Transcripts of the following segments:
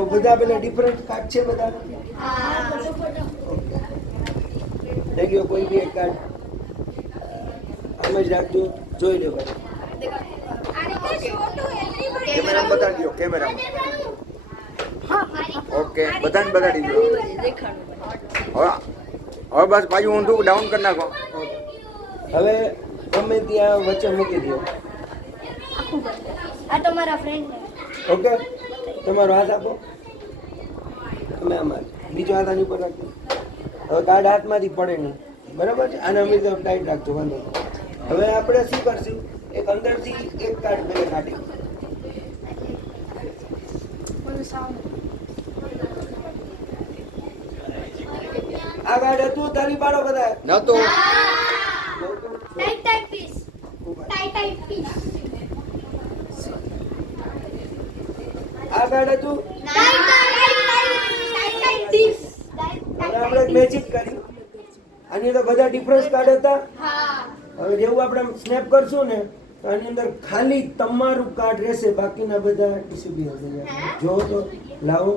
તો બધા પેલા ડિફરન્ટ કાર્ડ છે બધા લઈ ગયો કોઈ બી એક કાર્ડ આમ જ રાખજો જોઈ લો ભાઈ કેમેરા બતાડી દો કેમેરા ઓકે બધાને બતાડી દો હવે બસ પાછું ઊંધું ડાઉન કરી નાખો હવે ગમે ત્યાં વચ્ચે મૂકી દો આ તો મારા ફ્રેન્ડ ઓકે તમારો હાથ આપો તમે અમારે બીજો હાથ આની પર રાખજો હવે કાર્ડ હાથમાંથી પડે નહીં બરાબર છે આને અમે તો ટાઈટ રાખજો વાંધો નહીં. હવે આપણે શું કરશું એક અંદરથી એક કાર્ડ પહેલા કાઢી આ કાર્ડ હતું તારી પાડો બધા નતો ટાઈટ પીસ ટાઈટ પીસ આ કાર્ડ હતું ટાઈટ પીસ હવે આપણે મેજિક કર્યું આની અંદર બધા ડિફરન્સ કાર્ડ હતા હવે જેવું આપણે સ્નેપ કરશું ને તો આની અંદર ખાલી તમારું કાર્ડ રહેશે બાકીના બધા ડિસ્ટ્રીબ્યુટ થઈ જાય જો તો લાવો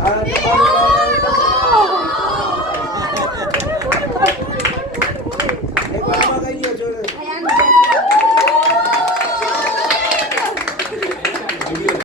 આ તમારું